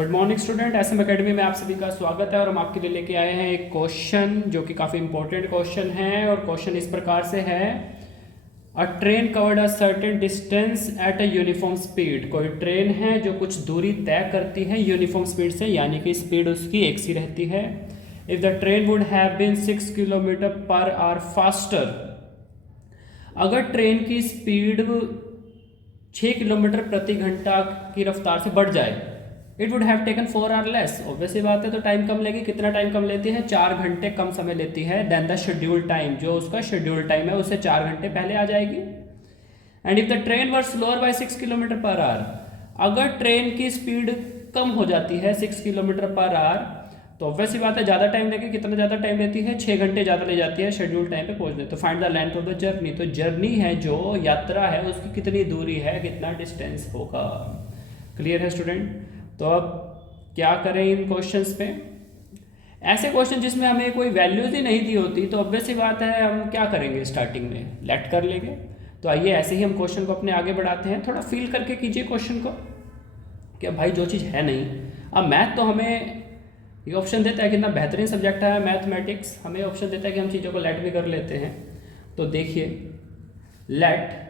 Good morning student, SM academy में आप सभी का स्वागत है। और हम आपके लिए लेके आए हैं एक क्वेश्चन जो कि काफ़ी इंपॉर्टेंट क्वेश्चन है। और क्वेश्चन इस प्रकार से है, अ train covered a certain distance at a uniform speed. कोई ट्रेन है जो कुछ दूरी तय करती है यूनिफॉर्म स्पीड से, यानी कि स्पीड उसकी एक सी रहती है। If the train would have been 6 kilometre per hour faster, अगर ट्रेन की स्पीड 6 किलोमीटर प्रति घंटा की रफ्तार से बढ़ जाए, it would have taken 4 hour less. Obviously बात है, तो टाइम कम लेगी। कितना टाइम कम लेती है? 4 घंटे कम समय लेती है देन द शेड्यूल टाइम। जो उसका शेड्यूल टाइम है उससे 4 घंटे पहले आ जाएगी। And if the train were slower by 6 kilometre per hour, अगर ट्रेन की स्पीड कम हो जाती है 6 किलोमीटर पर आवर, तो ऑब्वियसली बात है ज़्यादा टाइम लेगी। कितना ज़्यादा टाइम लेती है? 6 घंटे ज़्यादा ले जाती है शेड्यूल टाइम पे पहुंचने। तो find the length of the journey. तो जर्नी है जो यात्रा है उसकी कितनी दूरी है, कितना डिस्टेंस होगा। क्लियर है स्टूडेंट? तो अब क्या करें इन क्वेश्चंस पे? ऐसे क्वेश्चन जिसमें हमें कोई वैल्यूज ही नहीं दी होती, तो ऑब्वियसली बात है हम क्या करेंगे, स्टार्टिंग में लेट कर लेंगे। तो आइए ऐसे ही हम क्वेश्चन को अपने आगे बढ़ाते हैं। थोड़ा फील करके कीजिए क्वेश्चन को कि भाई जो चीज़ है नहीं। अब मैथ तो हमें ये ऑप्शन देता है, कितना बेहतरीन सब्जेक्ट है मैथमेटिक्स, हमें ऑप्शन देता है कि हम चीज़ों को लेट भी कर लेते हैं। तो देखिए, let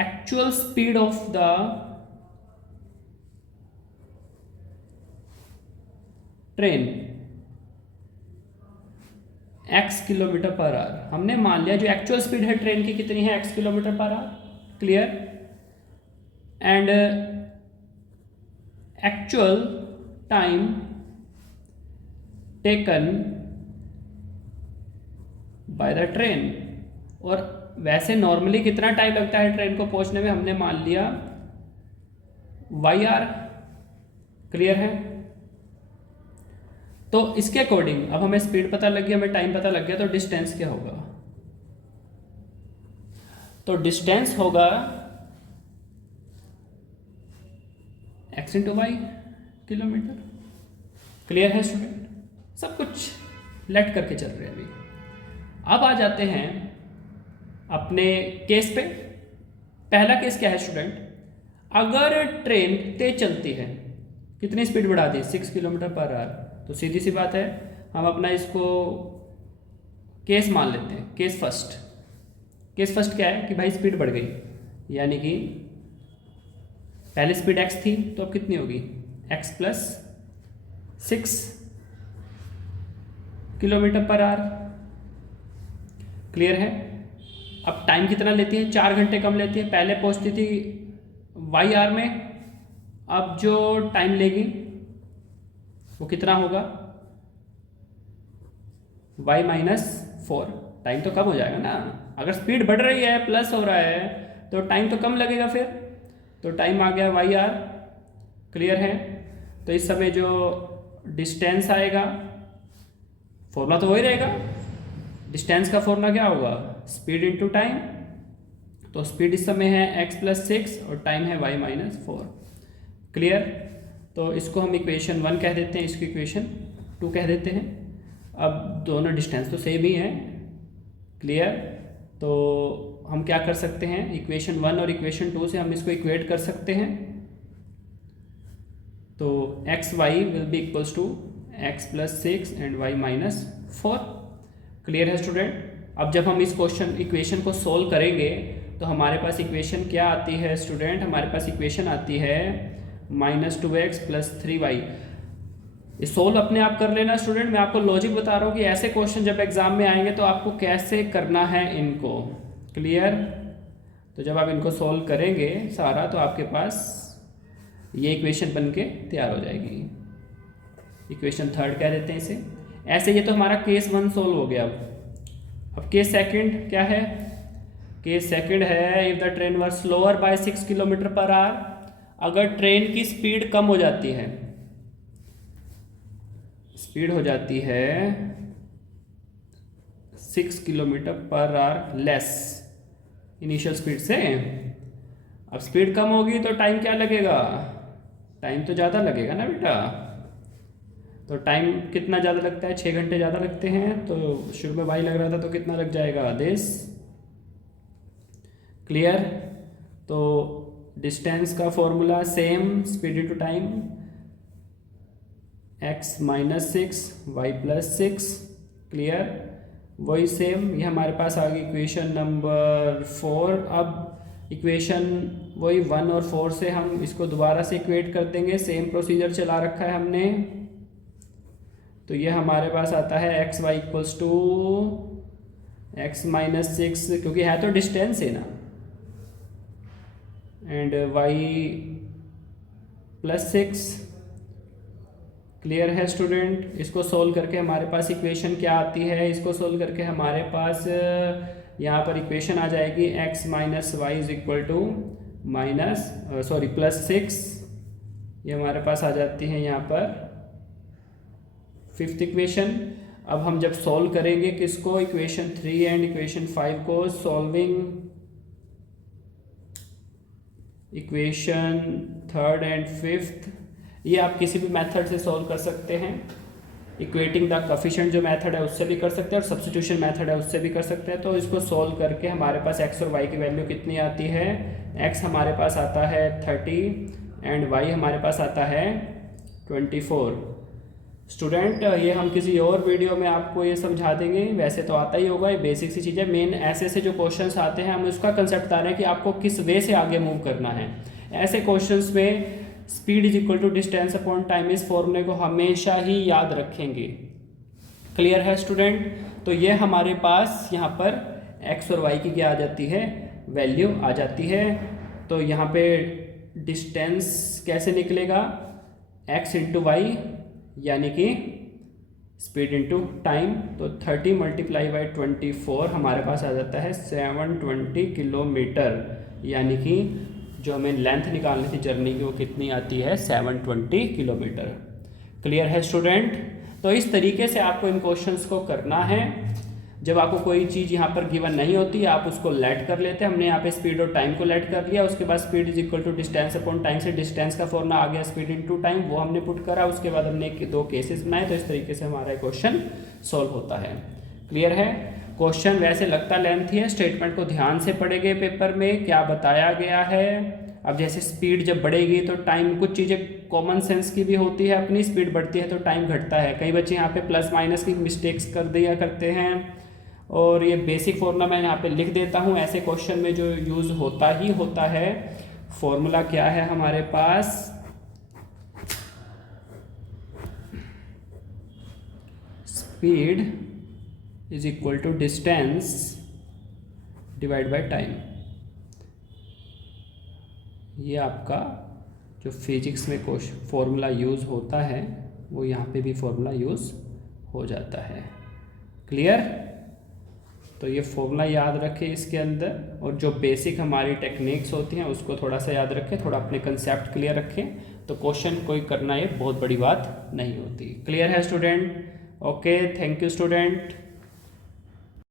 actual speed of the train x kilometre per hour. हमने मान लिया जो एक्चुअल स्पीड है ट्रेन की कितनी है, x kilometre per our. Clear? And actual time taken by the train. और वैसे नॉर्मली कितना टाइम लगता है ट्रेन को पहुंचने में, हमने मान लिया y आर। क्लियर है? तो इसके अकॉर्डिंग अब हमें स्पीड पता लग गई, हमें टाइम पता लग गया, तो डिस्टेंस क्या होगा? तो डिस्टेंस होगा x into Y kilometre. Clear है स्टूडेंट? सब कुछ लेट करके चल रहे हैं अभी। अब आ जाते हैं अपने केस पे। पहला केस क्या है स्टूडेंट? अगर ट्रेन तेज चलती है, कितनी स्पीड बढ़ा दी? 6 किलोमीटर पर आवर। तो सीधी सी बात है, हम अपना इसको केस मान लेते हैं, केस फर्स्ट। केस फर्स्ट क्या है कि भाई स्पीड बढ़ गई, यानी कि पहले स्पीड x थी तो अब कितनी होगी? x plus 6 kilometre per our. Clear है? अब टाइम कितना लेती है? 4 घंटे कम लेती है। पहले पहुंचती थी y आर में, अब जो टाइम लेगी वो कितना होगा? y minus 4। टाइम तो कम हो जाएगा ना। अगर स्पीड बढ़ रही है, प्लस हो रहा है, तो टाइम तो कम लगेगा फिर। तो टाइम आ गया y आर। क्लियर है? तो इस समय जो डिस्टेंस आएगा, फॉर्मूला तो वही रहेगा। डिस्टेंस का फॉर्मूला क्या होगा? Speed into time. तो स्पीड इस समय है x प्लस 6 और टाइम है y माइनस 4। क्लियर? तो इसको हम इक्वेशन 1 कह देते हैं, इसको इक्वेशन 2 कह देते हैं। अब दोनों डिस्टेंस तो सेम ही है। क्लियर? तो हम क्या कर सकते हैं, इक्वेशन 1 और इक्वेशन 2 से हम इसको इक्वेट कर सकते हैं। तो X Y will be equals to X plus 6 and Y minus 4। Clear है स्टूडेंट? अब जब हम इस क्वेश्चन इक्वेशन को सोल्व करेंगे तो हमारे पास इक्वेशन क्या आती है स्टूडेंट? हमारे पास इक्वेशन आती है -2x प्लस 3y। ये सोल्व अपने आप कर लेना स्टूडेंट। मैं आपको लॉजिक बता रहा हूँ कि ऐसे क्वेश्चन जब एग्जाम में आएंगे तो आपको कैसे करना है इनको। क्लियर? तो जब आप इनको सोल्व करेंगे सारा, तो आपके पास ये इक्वेशन बन के तैयार हो जाएगी। इक्वेशन 3 कह देते हैं इसे। ऐसे ये तो हमारा केस 1 सोल्व हो गया। अब केस सेकंड क्या है? केस सेकंड है, if the train were slower by 6 kilometre per hour. अगर ट्रेन की स्पीड कम हो जाती है, स्पीड हो जाती है 6 kilometre per our less initial speed से। अब स्पीड कम होगी तो टाइम क्या लगेगा? टाइम तो ज़्यादा लगेगा ना बेटा। तो टाइम कितना ज़्यादा लगता है? 6 घंटे ज़्यादा लगते हैं। तो शुरू में y लग रहा था तो कितना लग जाएगा? दिस। क्लियर? तो डिस्टेंस का formula same, speed into time, x minus 6 Y plus 6। Clear, वही सेम ये हमारे पास आ गई इक्वेशन नंबर 4। अब इक्वेशन वही 1 और 4 से हम इसको दोबारा से इक्वेट कर देंगे, सेम प्रोसीजर चला रखा है हमने। तो ये हमारे पास आता है X Y equals to X minus 6, क्योंकि है तो डिस्टेंस है ना, एंड वाई प्लस 6। क्लियर है स्टूडेंट? इसको सोल्व करके हमारे पास इक्वेशन क्या आती है, इसको सोल्व करके हमारे पास यहाँ पर इक्वेशन आ जाएगी x minus Y is equal to plus 6। ये हमारे पास आ जाती है यहाँ पर 5th इक्वेशन। अब हम जब सॉल्व करेंगे किसको, इक्वेशन 3 एंड इक्वेशन 5 को, solving equation 3rd and 5th, ये आप किसी भी मेथड से सॉल्व कर सकते हैं। इक्वेटिंग द कोफिशिएंट जो मेथड है उससे भी कर सकते हैं, और सब्स्टिट्यूशन मेथड है उससे भी कर सकते हैं। तो इसको सॉल्व करके हमारे पास x और y की वैल्यू कितनी आती है, x हमारे पास आता है 30 एंड y हमारे पास आता है 24। स्टूडेंट ये हम किसी और वीडियो में आपको ये समझा देंगे, वैसे तो आता ही होगा, ये बेसिक सी चीज़ें। मेन ऐसे से जो क्वेश्चंस आते हैं हम उसका कंसेप्ट बता रहे हैं कि आपको किस वे से आगे मूव करना है। ऐसे क्वेश्चंस में speed is equal to distance upon time, इस फॉर्मूले को हमेशा ही याद रखेंगे। क्लियर है स्टूडेंट? तो ये हमारे पास यहाँ पर x और y की क्या आ जाती है, वैल्यू आ जाती है। तो यहाँ पे डिस्टेंस कैसे निकलेगा, x इंटू वाई यानी कि स्पीड इंटू टाइम। तो 30 मल्टीप्लाई बाई 24 हमारे पास आ जाता है 720 किलोमीटर, यानी कि जो हमें लेंथ निकालनी थी जर्नी की वो कितनी आती है, 720 किलोमीटर। क्लियर है स्टूडेंट? तो इस तरीके से आपको इन क्वेश्चंस को करना है। जब आपको कोई चीज़ यहाँ पर गिवन नहीं होती आप उसको लेट कर लेते हैं। हमने यहाँ पे स्पीड और टाइम को लेट कर लिया, उसके बाद speed is equal to distance upon time से डिस्टेंस का फॉर्मूला आ गया स्पीड इनटू टाइम, वो हमने पुट करा। उसके बाद हमने 2 केसेस बनाए। तो इस तरीके से हमारा क्वेश्चन सॉल्व होता है। क्लियर है? क्वेश्चन वैसे लगता लेंथी है, स्टेटमेंट को ध्यान से पढ़ेंगे पेपर में क्या बताया गया है। अब जैसे स्पीड जब बढ़ेगी तो टाइम, कुछ चीज़ें कॉमन सेंस की भी होती है, अपनी स्पीड बढ़ती है तो टाइम घटता है। कई बच्चे यहाँ पे प्लस माइनस की मिस्टेक्स कर दिया करते हैं, और ये बेसिक फॉर्मूला मैं यहाँ पे लिख देता हूँ। ऐसे क्वेश्चन में जो यूज़ होता ही होता है, फॉर्मूला क्या है हमारे पास, speed is equal to distance divide by time. ये आपका जो फिजिक्स में फॉर्मूला यूज़ होता है वो यहाँ पे भी फॉर्मूला यूज़ हो जाता है। क्लियर? तो ये फॉर्मूला याद रखें इसके अंदर, और जो बेसिक हमारी टेक्निक्स होती हैं उसको थोड़ा सा याद रखें, थोड़ा अपने कंसेप्ट क्लियर रखें, तो क्वेश्चन कोई करना ये बहुत बड़ी बात नहीं होती। क्लियर है student? Okay, thank you student.